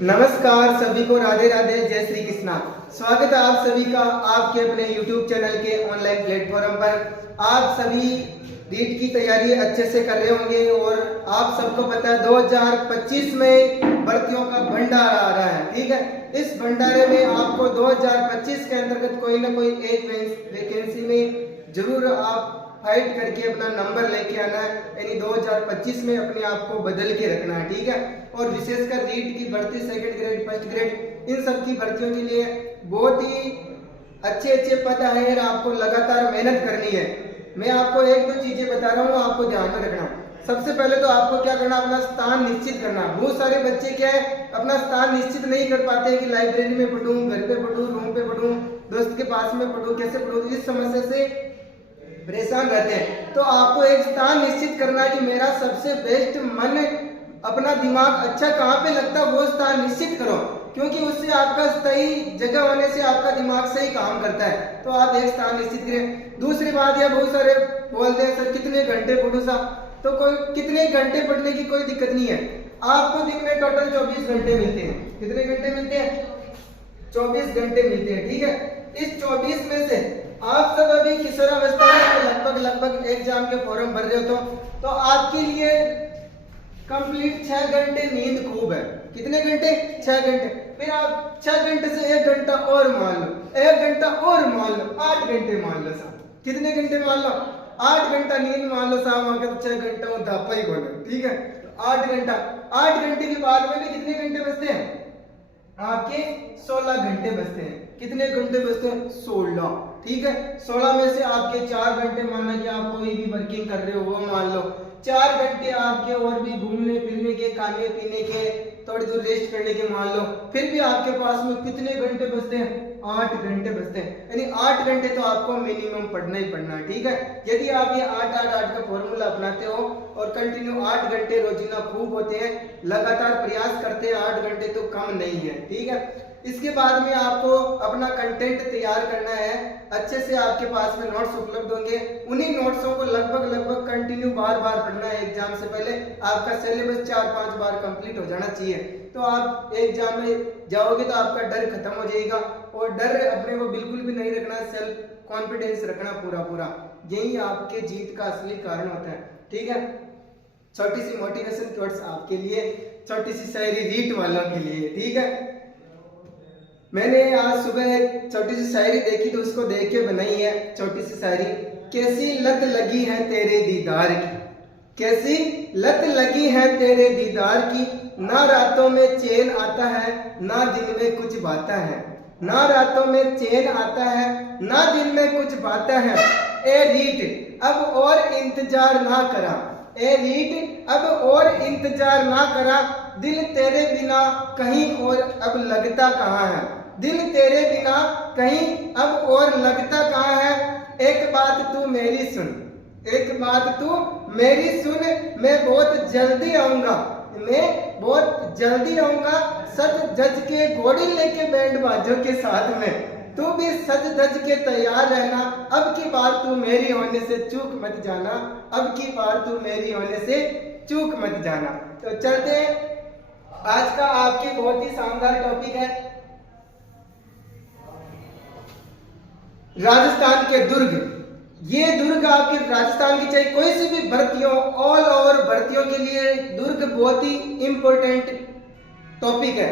नमस्कार सभी को, राधे राधे, जय श्री कृष्णा। स्वागत है आप सभी का आपके अपने YouTube चैनल के ऑनलाइन प्लेटफॉर्म पर। आप सभी रीट की तैयारी अच्छे से कर रहे होंगे और आप सबको पता है 2025 में भर्तियों का भंडारा आ रहा है। ठीक है, इस भंडारे में आपको 2025 के अंतर्गत कोई ना कोई एक वैकेंसी में जरूर आप फाइट करके अपना नंबर लेके आना है, यानी 2025 में अपने आप को बदल के रखना है। ठीक है, और विशेषकर रीट की भर्ती, सेकंड ग्रेड, फर्स्ट ग्रेड, इन सब की भर्तियों के लिए बहुत ही अच्छे पद आए हैं, आपको लगातार मेहनत करनी है। मैं आपको एक दो चीजें बता रहा हूँ, आपको ध्यान में रखना। सबसे पहले तो आपको क्या करना, अपना स्थान निश्चित करना। बहुत सारे बच्चे क्या है, अपना स्थान निश्चित नहीं कर पाते हैं कि लाइब्रेरी में पढ़ूं, घर पे पढ़ूं, रूम पे पढ़ूं, दोस्त के पास में पढ़ूं, कैसे पढ़ूं, इस समस्या से परेशान रहते हैं। तो आपको एक स्थान निश्चित करना है कि मेरा सबसे बेस्ट मन, अपना दिमाग अच्छा कहाँ पे लगता है वो स्थान निश्चित करो, क्योंकि उससे आपका सही जगह होने से आपका दिमाग सही काम करता है। तो आप एक स्थान निश्चित करें। दूसरी बात, यह बहुत सारे बोलते हैं सर कितने घंटे पढ़ूं सा, तो कोई कितने घंटे पढ़ने की कोई दिक्कत नहीं है। आपको दिन में टोटल 24 घंटे मिलते हैं। कितने घंटे मिलते हैं? 24 घंटे मिलते हैं। ठीक है, इस 24 में से आप सब अभी किशोरावस्था में लगभग एग्जाम के फॉर्म भर रहे हो, तो आपके लिए कंप्लीट 6 घंटे नींद खूब है। कितने घंटे? 6 घंटे। फिर आप 6 घंटे से 1 घंटा और मान लो, 1 घंटा और मान लो, 8 घंटे मान लो साहब। कितने घंटे मान लो? 8 घंटा नींद मान लो साहब, वहां के 6 घंटा और धापा ही बोलो। ठीक है, 8 घंटा। 8 घंटे के बाद में भी कितने घंटे बचते हैं? आपके 16 घंटे बचते हैं। कितने घंटे बचते हैं? 16। ठीक है, 16 में से आपके 4 घंटे माना कि आप कोई भी वर्किंग कर रहे हो वो मान लो, 4 घंटे आपके और भी घूमने फिरने के, खाने पीने के, थोड़ी दूर रेस्ट करने के मान लो। फिर भी आपके पास में कितने घंटे बचते हैं? 8 घंटे बचते हैं। यानी 8 घंटे तो आपको मिनिमम पढ़ना ही पढ़ना है। ठीक है, यदि आप ये 8-8-8 का फॉर्मूला अपनाते हो और कंटिन्यू 8 घंटे रोजाना खूब होते हैं, लगातार प्रयास करते हैं, 8 घंटे तो कम नहीं है। ठीक है, इसके बाद में आपको अपना कंटेंट तैयार करना है। अच्छे से आपके पास में नोट्स उपलब्ध होंगे, उन्हीं नोट्सों को लगभग कंटिन्यू बार पढ़ना है। एग्जाम से पहले आपका सिलेबस 4-5 बार कंप्लीट हो जाना चाहिए, तो आप एग्जाम में जाओगे तो आपका डर खत्म हो जाएगा। और डर अपने को बिल्कुल भी नहीं रखना, सेल्फ कॉन्फिडेंस रखना पूरा। यही आपके जीत का असली कारण होता है। ठीक है, छोटी सी मोटिवेशन थॉट्स आपके लिए, छोटी सी शायरी रीट वालों के लिए। ठीक है, मैंने आज सुबह एक छोटी सी शायरी देखी तो उसको देख के बनाई है छोटी सी शायरी। कैसी लत लगी है तेरे दीदार की, कैसी लत लगी है तेरे दीदार की, ना रातों में चैन आता है, ना दिन में कुछ बातें है, ना रातों में चैन आता है, ना दिन में कुछ बातें है। ए रीट अब और इंतजार ना करा, ए रीट अब और इंतजार ना करा, दिल तेरे बिना कहीं और अब लगता कहाँ है, दिल तेरे बिना कहीं अब और लगता कहाँ है। एक बात तू मेरी सुन, एक बात तू मेरी सुन, मैं बहुत जल्दी आऊंगा, मैं बहुत जल्दी आऊंगा, सज धज के घोड़ी लेके बैंड बाजों के साथ में, तू भी सज धज के तैयार रहना, अब की बार तू मेरी होने से चूक मत जाना, अब की बार तू मेरी होने से चूक मत जाना। तो चलते हैं, आज का आपकी बहुत ही शानदार टॉपिक है राजस्थान के दुर्ग। ये दुर्ग आपके राजस्थान की, चाहे कोई सी भी भर्तियों, ऑल ओवर भर्तियों के लिए दुर्ग बहुत ही इंपॉर्टेंट टॉपिक है।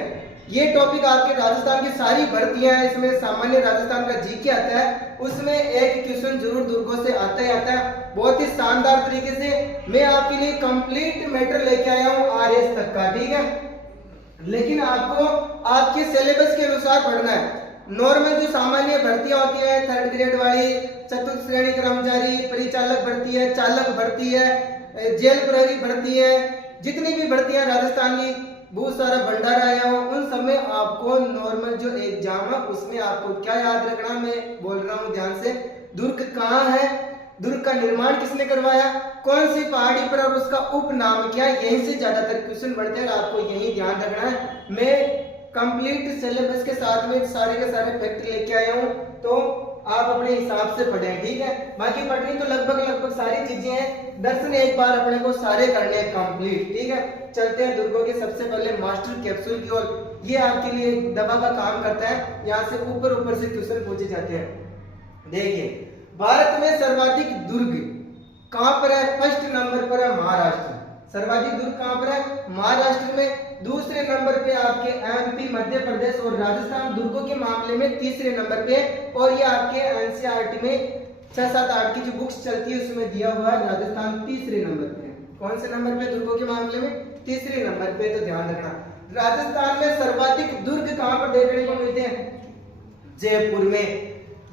ये टॉपिक आपके राजस्थान की सारी भर्तियां हैं, इसमें सामान्य राजस्थान का जीके आता है, उसमें एक क्वेश्चन जरूर दुर्गों से आता ही आता है। बहुत ही शानदार तरीके से मैं आपके लिए कंप्लीट मैटर लेके आया हूँ आरएस तक का। ठीक है, लेकिन आपको आपके सिलेबस के अनुसार पढ़ना है। नॉर्मल जो सामान्य भर्तियां होती है, 3rd ग्रेड वाली, चतुर्थ श्रेणी कर्मचारी, परिचालक भर्ती है, चालक भर्ती है, जेल प्रहरी भर्ती है, जितनी भी भर्तियां राजस्थान की, बहुत सारा भंडार आया हो, उन सब में आपको नॉर्मल जो एग्जाम है उसमें आपको क्या याद रखना, मैं बोल रहा हूँ ध्यान से। दुर्ग कहाँ है, दुर्ग का निर्माण किसने करवाया, कौन सी पहाड़ी पर और उसका उपनाम क्या है, यहीं से ज्यादातर क्वेश्चन बढ़ते हैं, आपको यही ध्यान रखना है। मैं कंप्लीट सिलेबस के साथ में सारे के सारे फैक्ट लेके आया हूँ, तो आप अपने हिसाब से पढ़ें, ठीक है। बाकी पढ़नी तो लगभग सारी चीजें हैं, दर्शन एक बार अपने को सारे करने कंप्लीट, ठीक है। चलते हैं दुर्गों के सबसे पहले मास्टर कैप्सूल की ओर। ये आपके लिए दवा का काम करता है, यहाँ से ऊपर से क्वेश्चन पूछे जाते हैं। देखिए, भारत में सर्वाधिक दुर्ग कहां पर है? फर्स्ट नंबर पर है महाराष्ट्र। सर्वाधिक दुर्ग कहां पर है? महाराष्ट्र में। दूसरे नंबर पे आपके एमपी, मध्य प्रदेश और राजस्थान दुर्गों के मामले में तीसरे नंबर पे। और ये आपके एनसीईआरटी में 6, 7, 8 की जो बुक्स चलती है उसमें दिया हुआ है, राजस्थान तीसरे नंबर पे। कौन से नंबर पे दुर्गों के मामले में? तीसरे नंबर पे, तो ध्यान रखना। राजस्थान में सर्वाधिक दुर्ग कहां पर देखने को मिलते हैं? जयपुर में।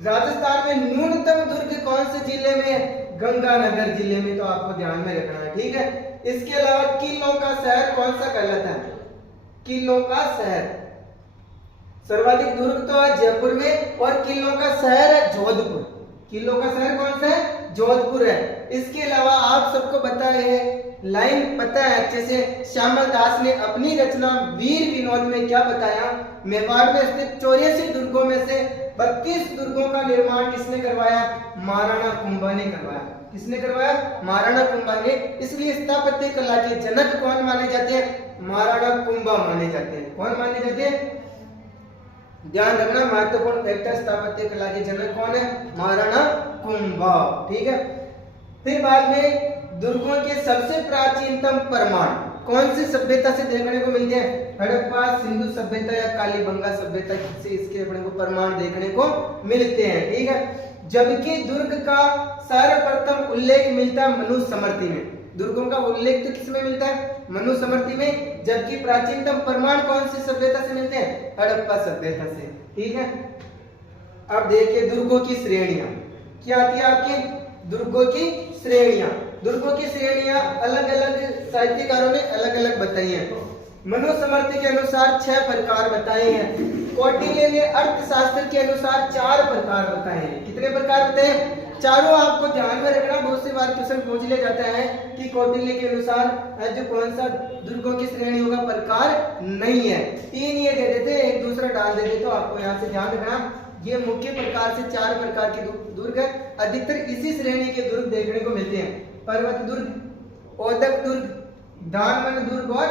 राजस्थान में न्यूनतम दुर्ग कौन से जिले में है? गंगानगर जिले में, तो आपको ध्यान में रखना है, ठीक है। इसके अलावा किलों का शहर कौन सा कहलाता है? किलों का शहर। सर्वाधिक दुर्ग तो है जयपुर में, और किलों का शहर है जोधपुर। किलों का शहर कौन सा है? जोधपुर है। इसके अलावा आप सबको पता है, लाइन पता है अच्छे से, श्यामल दास ने अपनी रचना वीर विनोद में क्या बताया? मेवाड़ में स्थित 84 दुर्गों में से 32 दुर्गों का निर्माण किसने करवाया? महाराणा कुंभा ने करवाया। किसने करवाया? महाराणा कुंभा ने। इसलिए स्थापत्य कला के जनक कौन माने जाते हैं? महाराणा कुंभा माने जाते हैं। कौन माने जाते हैं? ध्यान रखना, महत्वपूर्ण फैक्टर, स्थापत्य कला के जनक कौन है? महाराणा कुंभा, ठीक है। फिर बाद में दुर्गों के सबसे प्राचीनतम प्रमाण कौन सी सभ्यता से देखने को मिलते हैं? हड़प्पा, सिंधु सभ्यता या कालीबंगा सभ्यता से इसके अपने को प्रमाण देखने को मिलते हैं, ठीक है। जबकि दुर्ग का सर्वप्रथम उल्लेख मिलता है मनुस्मृति में। दुर्गों का उल्लेख तो किसमें मिलता है? मनुस्मृति में। जबकि प्राचीनतम प्रमाण कौन सी सभ्यता से मिलते हैं? हड़प्पा सभ्यता से, ठीक है। अब देखिए दुर्गों की श्रेणियां क्या आती है आपकी? दुर्गों की श्रेणियां। दुर्गों की श्रेणियां अलग अलग साहित्यकारों ने अलग अलग बताई हैं। मनुस्मृति के अनुसार 6 प्रकार बताए हैं। कौटिल्य ने अर्थशास्त्र के अनुसार 4 प्रकार बताए हैं। कितने प्रकार बताए हैं? चारों आपको ध्यान में रखना, बहुत सी बार क्वेश्चन पूछ लिया जाता है कि कौटिल्य के अनुसार जो कौन सा दुर्गों की श्रेणियों का प्रकार नहीं है। 3 ये दे देते, एक दूसरा डाल देते, तो आपको यहाँ से ध्यान रखना ये मुख्य प्रकार से 4 प्रकार के दुर्ग है। अधिकतर इसी श्रेणी के दुर्ग देखने को मिलते हैं। पर्वत दुर्ग, ओदक दुर्ग, दानवन दुर्ग और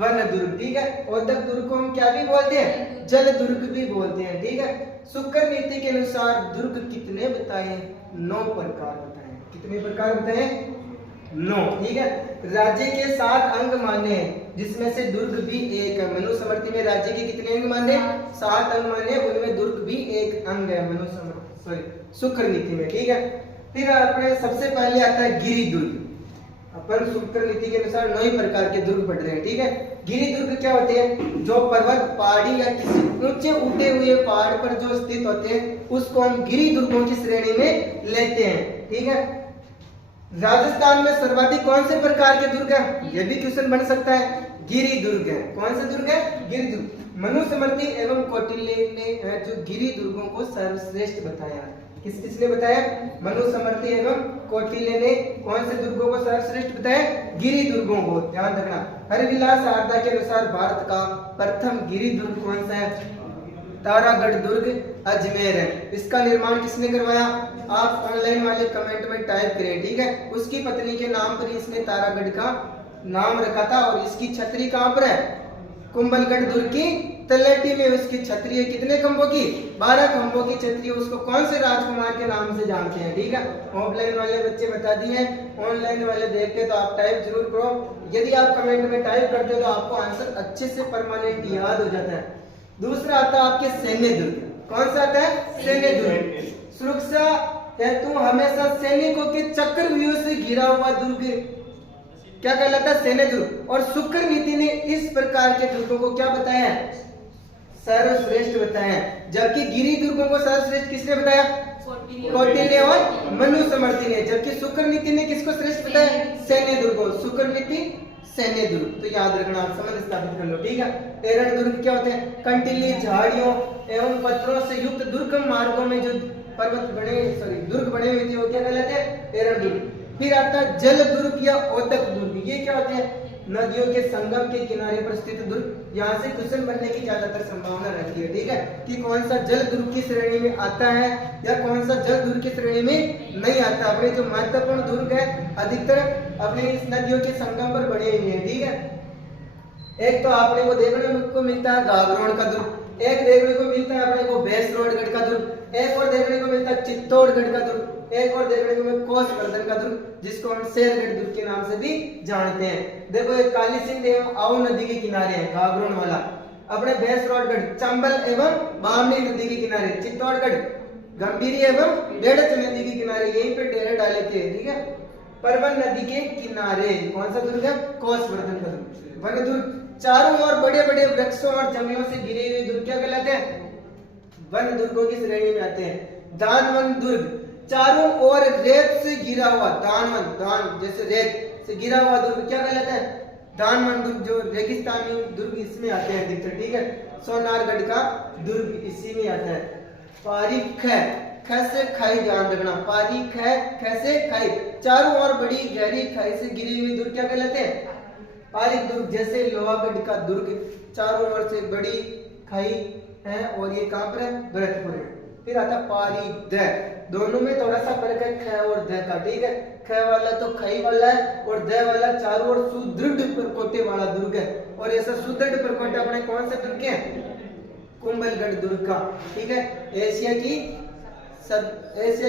वन दुर्ग, ठीक है। ओदक दुर्ग को हम क्या भी बोलते हैं? जल दुर्ग भी बोलते हैं, ठीक है। शुक्र नीति के अनुसार दुर्ग कितने बताए? 9 प्रकार बताए। कितने प्रकार बताए? 9, ठीक है। राज्य के 7 अंग माने हैं, जिसमें से दुर्ग भी एक है। मनुस्मृति में राज्य के कितने अंग माने? 7 अंग माने, उनमें दुर्ग भी एक अंग है शुक्र नीति में, ठीक है। फिर अपने सबसे पहले आता है गिरि दुर्ग। अपन शुक्र नीति के अनुसार 9 प्रकार के दुर्ग पढ़ रहे हैं, ठीक है। गिरि दुर्ग क्या होते हैं? जो पर्वत, पहाड़ी या किसी ऊंचे उठे हुए पहाड़ पर जो स्थित होते हैं उसको हम गिरि दुर्गों की श्रेणी में लेते हैं, ठीक है। राजस्थान में सर्वाधिक कौन से प्रकार के दुर्ग है? यह भी क्वेश्चन बन सकता है। गिरि दुर्ग है। कौन से दुर्ग है? गिरि दुर्ग। मनुस्मृति एवं कौटिल्य ने जो गिरि दुर्गों को सर्वश्रेष्ठ बताया। किसने बताया? मनुस्मृति एवं कौटिल्य ने कौन से दुर्गों को सर्वश्रेष्ठ बताया? गिरि दुर्गों को। ध्यान रखना, हरविलास शारदा के अनुसार भारत का प्रथम गिरि दुर्ग कौन सा है? तारागढ़ दुर्ग अजमेर है। इसका निर्माण किसने करवाया? आप ऑनलाइन वाले कमेंट में टाइप करें, ठीक है। उसकी पत्नी के नाम पर इसने तारागढ़ का नाम रखा था। और इसकी छतरी कहां पर है? कुंभलगढ़ दुर्ग की तलहटी में उसकी छतरी है। कितने खंभों की? 12 खंभों की छतरी। उसको कौन से राजकुमार के नाम से जानते हैं, ठीक है। ऑफलाइन वाले बच्चे बता दिए, ऑनलाइन वाले देख के तो आप टाइप जरूर करो। यदि आप कमेंट में टाइप करते हो तो आपको आंसर अच्छे से परमानेंट याद हो जाता है। दूसरा आता है आपके सैन्य दुर्ग। कौन सा आता है? सैन्य दुर्ग। सुरक्षा हेतु हमेशा सैनिकों के चक्रव्यूह से घिरा हुआ दुर्ग क्या कहलाता है? सैन्य दुर्ग। और शुक्र नीति ने इस प्रकार के दुर्गों को क्या बताया है? सर्वश्रेष्ठ बताया है। जबकि गिरि दुर्गों को सर्वश्रेष्ठ किसने बताया? कौटिल्य और मनुस्मृति ने। जबकि शुक्र नीति ने किसको श्रेष्ठ बताया? सैन्य दुर्गों। शुक्र नीति सैन्य दुर्ग। तो याद रखना, आप समझ स्थापित कर लो, ठीक है। एरण दुर्ग क्या होते हैं? कंटीली झाड़ियों एवं पत्थरों से युक्त दुर्गम मार्गों में जो दुर्ग बने हुए थे वो क्या कहलाते हैं? एरण दुर्ग। फिर आता है जल दुर्ग या ओदक दुर्ग। ये क्या होते हैं? नदियों के संगम के किनारे पर स्थित दुर्ग। यहाँ से क्वेश्चन बनने की ज्यादातर संभावना रहती है, ठीक है, कि कौन सा जल दुर्ग की श्रेणी में आता है या कौन सा जल दुर्ग की श्रेणी में नहीं आता। अपने जो महत्वपूर्ण दुर्ग है अधिकतर अपने इस नदियों के संगम पर बने हुए हैं, ठीक है। एक तो आपने को देखने को मिलता है गागरोन का दुर्ग, एक देखने को मिलता है अपने को भैंसरोडगढ़ का दुर्ग, एक और देखने को मिलता है चित्तौड़गढ़ का दुर्ग, एक और देखने को मिलता है कोसवर्धन का दुर्ग, जिसको हम शेरगढ़ दुर्ग के नाम से भी जानते हैं। देखो ये काली सिंध एवं आओ नदी के किनारे है गागरोन वाला, अपने भैंसरोडगढ़ चंबल एवं बामनी नदी के किनारे, चित्तौड़गढ़ गंभीरी एवं बेड़च नदी के किनारे, यहीं पे डेरे डाले थे, ठीक है। परवन नदी के किनारे कौन सा दुर्ग है? कोसवर्धन का दुर्ग। वन दुर्ग चारों ओर बड़े बड़े वृक्षों और जंगलों से घिरे हुए दुर्ग क्या कहलाते हैं? वन दुर्गों की श्रेणी में आते हैं। दानवन दुर्ग चारों ओर रेत से घिरा हुआ, दानवन दान जैसे रेत से घिरा हुआ दुर्ग क्या कहलाता है? दानवन दुर्ग। जो रेगिस्तानी दुर्ग इसमें आते हैं अधिकतर, ठीक है। सोनारगढ़ का दुर्ग इसी में आता है। पारीख है, ख से खाई ध्यान रखना, पारीख है ख से खाई, चारों ओर बड़ी गहरी खाई से घिरी हुई दुर्ग क्या कहलाते हैं? पारीख दुर्ग। जैसे लोहागढ़ का दुर्ग चारों ओर से बड़ी खाई है और ये कहां पर है? भरतपुर है। फिर आता पारीद, दोनों में थोड़ा सा फर्क है ख और ध का, ठीक है। ख वाला तो खाई वाला है और ध वाला चारों ओर सुदृढ़ परकोटे वाला दुर्ग है। और ऐसा सुदृढ़ परकोटे अपने कौन से दुर्ग के हैं? कुंभलगढ़ दुर्ग का, ठीक है। एशिया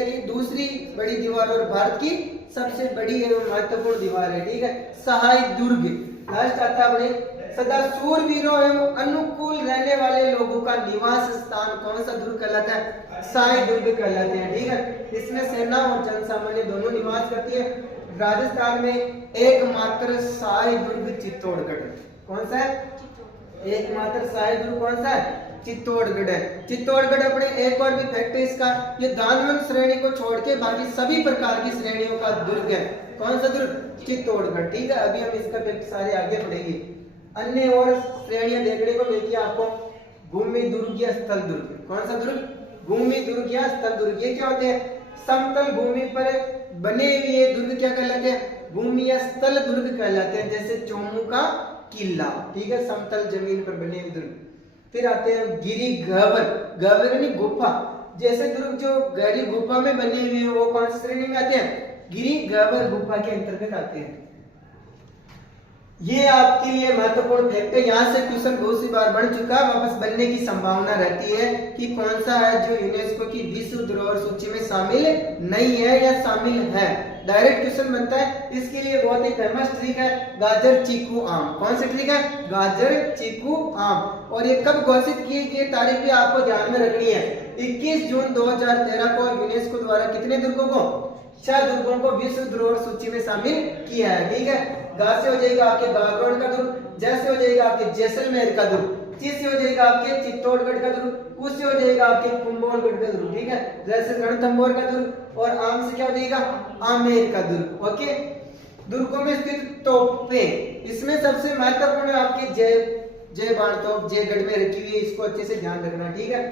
की दूसरी बड़ी दीवार और भारत की सबसे बड़ी एवं महत्वपूर्ण दीवार है, ठीक है। सहाय दुर्ग लास्ट आता है अपने सदा सूरवीरों एवं अनुकूल रहने वाले लोगों का निवास स्थान कौन सा दुर्ग कहलाता है? सहाय दुर्ग कहलाते हैं, ठीक है। इसमें सेना और जनसामान्य दोनों निवास करती है। राजस्थान में एकमात्र सहाय दुर्ग चित्तौड़गढ़। कौन सा है? एकमात्र सहाय दुर्ग कौन सा है? चित्तौड़गढ़ है। चित्तौड़गढ़ अपने एक और भी फैक्ट है इसका, ये दानवन श्रेणी को छोड़ के बाकी सभी प्रकार की श्रेणियों का दुर्ग है। कौन सा दुर्ग? चित्तौड़गढ़, ठीक है। अभी हम इसका फैक्ट सारे आगे पढ़ेंगे। अन्य और श्रेणियां देखने को मिलती है आपको, भूमि दुर्ग या स्थल दुर्ग। कौन सा दुर्ग? भूमि दुर्ग या स्थल दुर्ग। ये क्या होते हैं? समतल भूमि पर बने हुए दुर्ग क्या कहलाते हैं? भूमि या स्थल दुर्ग कहलाते हैं। जैसे चोमू का किला, ठीक है, समतल जमीन पर बने हुए दुर्ग। फिर आते हैं गिरी गहवर, गहवर यानी गुफा, जैसे दुर्ग जो गहरी गुफा में बने हुए हैं वो कौन सी श्रेणी में आते हैं? गिरी गहवर गुफा के अंतर्गत आते हैं। ये आपके लिए महत्वपूर्ण फैक्ट है। यहाँ से क्वेश्चन बहुत सी बार बन चुका है, वापस बनने की संभावना रहती है कि कौन सा है जो यूनेस्को की विश्व धरोहर सूची में शामिल नहीं है या शामिल है। डायरेक्ट क्वेश्चन बनता है। इसके लिए बहुत ही फेमस ट्रिक है गाजर चीकू आम। कौन सी ट्रिक है? गाजर चीकू आम। और ये कब घोषित की गई तारीख भी आपको ध्यान में रखनी है। 21 जून 2013 को यूनेस्को द्वारा कितने दुर्गों को? 6 दुर्गों को विश्व धरोहर सूची में शामिल किया है, ठीक है। गा से हो जाएगा आपके गागरोन का दुर्ग, जैसे हो जाएगा आपके जैसलमेर का दुर्ग, ची से हो जाएगा आपके चित्तौड़गढ़ का दुर्ग, कु से हो जाएगा आपके कुंभलगढ़ का दुर्ग, ठीक है। जैसे रणथंभौर का दुर्ग और आम से क्या हो जाएगा? आमेर का दुर्ग। ओके, दुर्गों में स्थित तोपें, इसमें सबसे महत्वपूर्ण आपके जय बाण तोप जयगढ़ में रखी हुई है, इसको अच्छे से ध्यान रखना, ठीक है।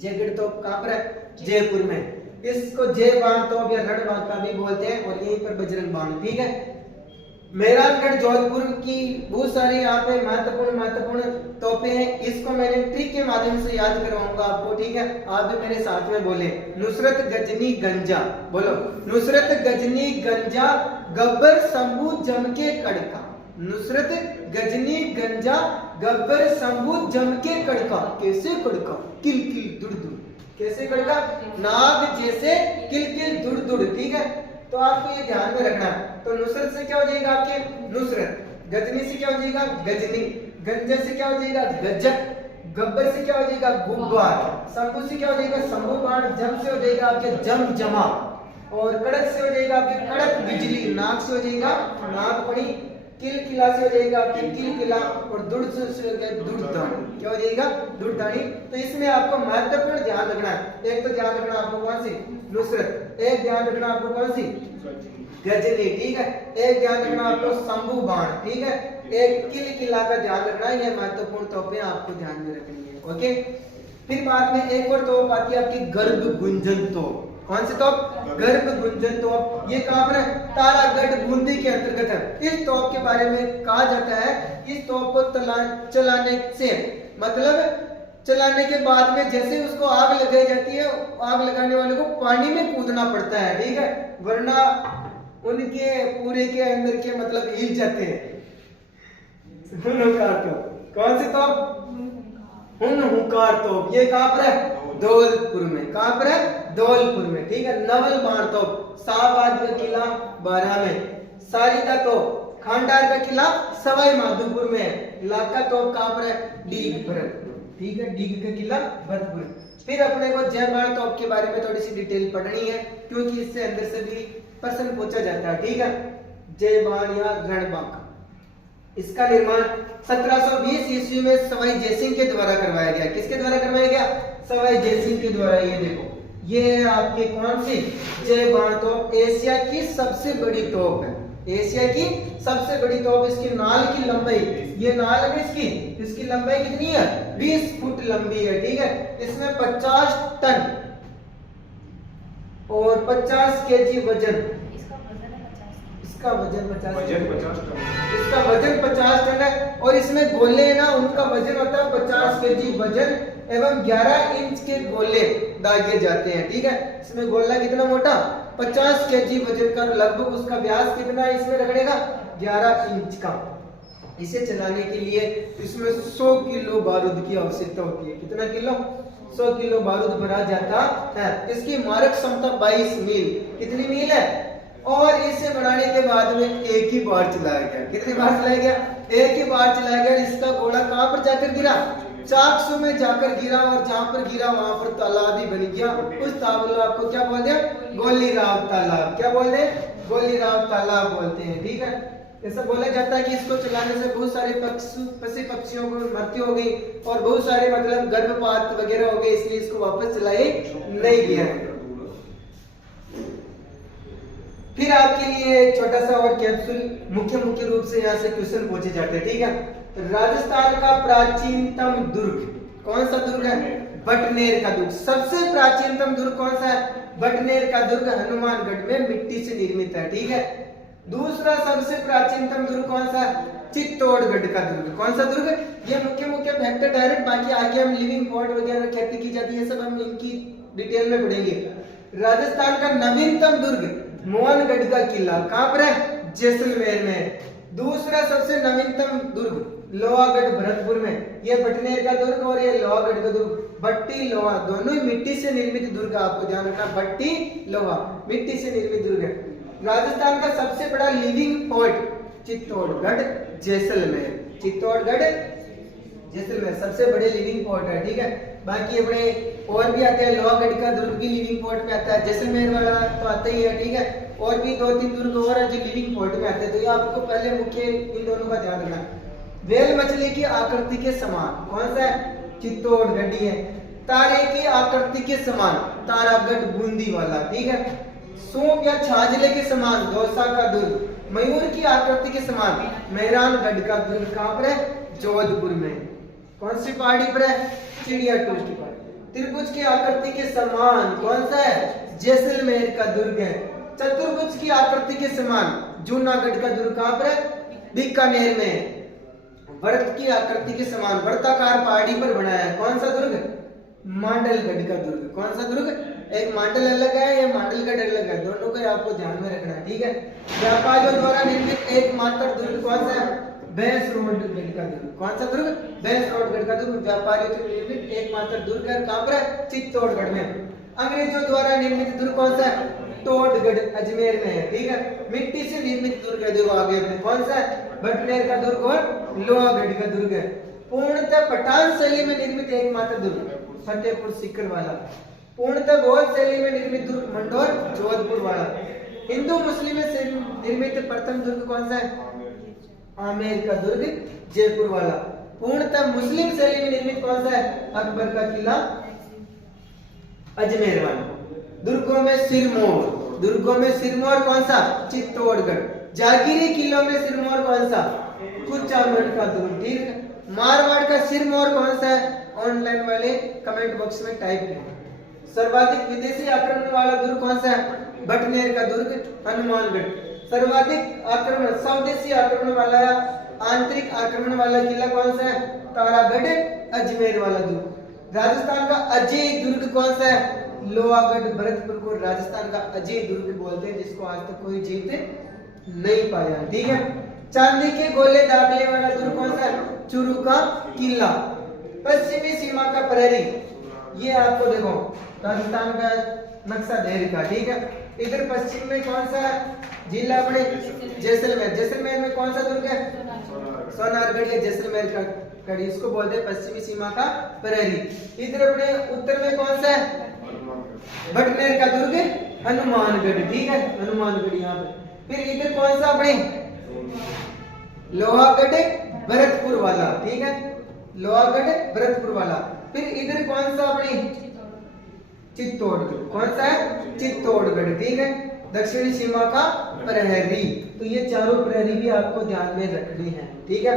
जयगढ़ तोप कहां पर है? जयपुर में। इसको जय बाण तोप या रण बाण भी बोलते हैं और यहीं पर बजरंग बाण, ठीक है। मेहरानगढ़ जोधपुर की बहुत सारी यहाँ पे महत्वपूर्ण तोपें हैं। इसको मैंने ट्रिक के माध्यम से याद करवाऊंगा आपको, ठीक है। आप भी मेरे साथ में बोले, नुसरत गजनी गंजा, बोलो नुसरत गजनी गंजा गब्बर शंभू जम के कड़का। नुसरत गजनी गंजा गब्बर शंभू जम के कड़का। कैसे कड़का? किल किल दुड़ दुड़। कैसे कड़का? नाग जैसे किल किल दुड़ दुड़, ठीक है। तो आपको ये ध्यान में रखना है। तो नुसरत से क्या हो जाएगा आपके? नुसरत। गजनी से क्या हो जाएगा? गजनी। गंजा से क्या हो जाएगा? गजक। गब्बर से क्या हो जाएगा? गुब्बार। शंभू से क्या हो जाएगा? शंभू बाण। जम से हो जाएगा आपके जम जमा। और कड़क से हो जाएगा आपके कड़क बिजली। नाग से हो जाएगा नागफणी। किल किला से हो जाएगा आपके किल किला। और दुड़ से हो जाएगा दुड़दानी। क्या हो जाएगा? दुड़दानी। तो इसमें आपको महत्वपूर्ण ध्यान रखना है। एक तो ध्यान रखना आपको कौन सी? नुसरत। एक ध्यान रखना आपको कौन सी? गजनी, ठीक है। एक ध्यान रखना आपको शंभू बाण, ठीक है। एक किल किला का ध्यान रखना है। ये महत्वपूर्ण तोपें आपको ध्यान में रखनी है, ओके। फिर बाद में एक और तोप आती है आपकी गर्भ गुंजन तोप। कौन सी तोप? गर्भ गुंजन तोप। ये कहाँ पर है? तारागढ़ बूंदी के अंतर्गत है। इस तोप के बारे में कहा जाता है इस तोप को चलाने से मतलब चलाने के बाद में जैसे उसको आग लगाई जाती है, आग लगाने वाले को पानी में कूदना पड़ता है, ठीक है, वरना उनके पूरे के अंदर के मतलब हिल जाते हैं। कौन सी तोप? हुनहुकार तोप। ये कहाँ पर है? धौलपुर में। कहाँ पर है? धौलपुर में, ठीक है। नवल बाण तोप शाहबाद का किला 12 में। सारिदा तोप खांडार का किला सवाई माधोपुर में है। इलाका तोप कहाँ पर है? डीग भरतपुर, ठीक है, डीग का किला भरतपुर। फिर अपने को जय बाण तोप के बारे में थोड़ी सी डिटेल पढ़नी है क्योंकि इससे अंदर से भी प्रश्न पूछा जाता है, ठीक है। जय बाण या रणबांक, इसका निर्माण 1720 ईस्वी में सवाई जयसिंह के द्वारा करवाया गया। किसके द्वारा करवाया गया? सवाई जयसिंह के द्वारा। ये देखो, ये आपके कौन सी? जय बाण तोप एशिया की सबसे बड़ी तोप है। एशिया की सबसे बड़ी तोप। इसकी नाल की लंबाई, ये नाल है इसकी लंबाई कितनी है? 20 फुट लंबी है, ठीक है। इसमें 50 टन और 50 केजी वजन। इसका वजन 50 टन। इसका वजन 50 टन है और इसमें गोले है ना, उनका वजन होता है 50 केजी वजन एवं 11 इंच के गोले दागे जाते हैं, ठीक है। इसमें गोला कितना मोटा? 50 केजी वजन का, लगभग उसका व्यास कितना है इसमें रखने का? 11 इंच का। इसे चलाने के लिए इसमें 100 किलो बारूद की आवश्यकता होती है। कितना किलो? 100 किलो बारूद भरा जाता है। इसकी मारक क्षमता 22 मील। कितनी मील है? और इसे बनाने के बाद में एक ही बार चलाया गया। कितनी बार चलाया गया? एक ही बार चलाया गया। इसका गोला कहां पर जाकर गिरा? चाकसू में जाकर गिरा और जहां पर गिरा वहां पर तालाब ही बन गया। उस तालाब को क्या बोलते हैं? गोलीराव तालाब। क्या बोलते हैं? गोलीराव तालाब बोलते हैं, ठीक है। ऐसा बोला जाता है कि इसको चलाने से बहुत सारे पशु पक्षियों को मृत्यु हो गई और बहुत सारे मतलब गर्भपात वगैरह हो गए, इसलिए इसको वापस चलाए नहीं गया है। फिर आपके लिए एक छोटा सा और कैप्सूल, मुख्य रूप से यहाँ से क्वेश्चन पूछे जाते हैं, ठीक है। राजस्थान का प्राचीनतम दुर्ग कौन सा दुर्ग है? बटनेर का दुर्ग। सबसे प्राचीनतम दुर्ग कौन सा है? बटनेर का दुर्ग हनुमानगढ़ में मिट्टी से निर्मित है, ठीक है। दूसरा सबसे प्राचीनतम दुर्ग कौन सा है? चित्तौड़गढ़ का दुर्ग। कौन सा दुर्ग? ये मुख्य फैक्टर डायरेक्ट, बाकी आगे हम लिविंग पॉइंट वगैरह खेती की जाती है, सब हम इनकी डिटेल में पढ़ेंगे। राजस्थान का नवीनतम दुर्ग मोहनगढ़ का किला। कहां पर है? जैसलमेर में। दूसरा सबसे नवीनतम दुर्ग लोहागढ़ भरतपुर में। ये बटनेर का दुर्ग और ये लोहागढ़ का दुर्ग। भट्टी लोहा दोनों ही मिट्टी से निर्मित दुर्ग, आपको ध्यान रखना, भट्टी लोहा मिट्टी से निर्मित दुर्ग है। राजस्थान का सबसे बड़ा लिविंग पॉइंट चित्तौड़गढ़ जैसलमेर। चित्तौड़गढ़ जैसलमेर सबसे बड़े लिविंग पॉइंट है, ठीक है। बाकी अपने और भी आते हैं, लोहागढ़ का दुर्ग भी लिविंग पॉइंट में आता है, जैसलमेर वाला तो आता ही है, ठीक है। और भी 2-3 दुर्ग और है जो लिविंग पॉइंट में आते हैं, तो ये आपको पहले मुख्य इन दोनों का ध्यान रखना। वेल मछली की आकृति के समान कौन सा है? चित्तौड़गढ़ी है। तारे की आकृति के समान तारागढ़ बूंदी वाला, ठीक है। सूप या छाजले के समान दौसा का दुर्ग। मयूर की आकृति के समान मेहरानगढ़ का दुर्ग। कहां पर है? जोधपुर में। कौन सी पहाड़ी पर है? चिड़िया टोल की पहाड़ी। त्रिभुज की आकृति के समान कौन सा है? जैसलमेर का दुर्ग है। चतुर्भुज की आकृति के समान जूनागढ़ का दुर्ग। कहां पर है? बीकानेर में। वृत्त की आकृति के समान वृत्ताकार पहाड़ी पर बना है, कौन सा दुर्ग? मांडलगढ़ का दुर्ग। कौन सा दुर्ग? एक मांडल अलग है, ये मांडलगढ़ अलग है, दोनों को आपको ध्यान में रखना है, ठीक है। व्यापारियों द्वारा निर्मित एकमात्र दुर्ग कौन सा है? भैंसरोडगढ़ का दुर्ग। कौन सा दुर्ग? भैंसरोडगढ़ का दुर्ग व्यापारियों से निर्मित एकमात्र दुर्ग है। कहां पर है? चित्तौड़गढ़ में। अंग्रेजों द्वारा निर्मित दुर्ग कौन सा है? टोडगढ़ अजमेर में है, ठीक है। मिट्टी से निर्मित दुर्ग है, देखो आगे में कौन सा है? बटनेर का दुर्ग और लोहागढ़ का दुर्ग है। पूर्णतः पठान शैली में निर्मित एकमात्र दुर्ग फतेहपुर सीकर वाला। पूर्णतः बौद्ध शैली में निर्मित दुर्ग मंडोर जोधपुर वाला। हिंदू मुस्लिम से निर्मित प्रथम दुर्ग कौन सा है? आमेर का दुर्ग जयपुर वाला। पूर्णतः मुस्लिम शैली में निर्मित कौन सा है? अकबर का किला अजमेर वाला। दुर्गों में सिरमौर। दुर्गों में सिरमौर कौन सा? चित्तौड़गढ़। जागीरी किलों में सिरमौर कौन सा? कुचामन का दुर्ग, ठीक है। मारवाड़ का सिरमौर कौन सा है? ऑनलाइन वाले कमेंट बॉक्स में टाइप करें। सर्वाधिक विदेशी आक्रमण वाला दुर्ग कौन सा है? बटनेर का दुर्ग, हनुमानगढ़। सर्वाधिक आक्रमण स्वदेशी आक्रमण वाला आंतरिक आक्रमण वाला किला कौन सा है? तारागढ़, अजमेर वाला दुर्ग। राजस्थान का अजय दुर्ग कौन सा है? लोहागढ़, भरतपुर को राजस्थान का अजय दुर्ग बोलते हैं, जिसको आज तक कोई जीत नहीं पाया। ठीक है। चांदी के गोले दागने वाला दुर्ग कौन सा है? चूरू का किला। पश्चिमी सीमा का प्रहरी, ये आपको देखो राजस्थान का नक्शा दे रखा। ठीक है। इधर पश्चिम में कौन सा जिला अपने? जैसलमेर। जैसलमेर में कौन सा दुर्ग है? सोनारगढ़ या जैसलमेर का कड़ी, इसको बोलते हैं पश्चिमी सीमा का प्रहरी। इधर अपने उत्तर में कौन सा है? बटनेर का दुर्ग, हनुमानगढ़। ठीक है, हनुमानगढ़ यहाँ पे। फिर इधर कौन सा अपने? लोहागढ़, भरतपुर वाला। ठीक है, लोहागढ़, भरतपुर वाला। फिर इधर कौन सा अपनी? चित्तौड़गढ़। कौन सा है? चित्तौड़गढ़। ठीक है, दक्षिणी सीमा का प्रहरी। तो ये चारों प्रहरी भी आपको ध्यान में रखनी है। ठीक है।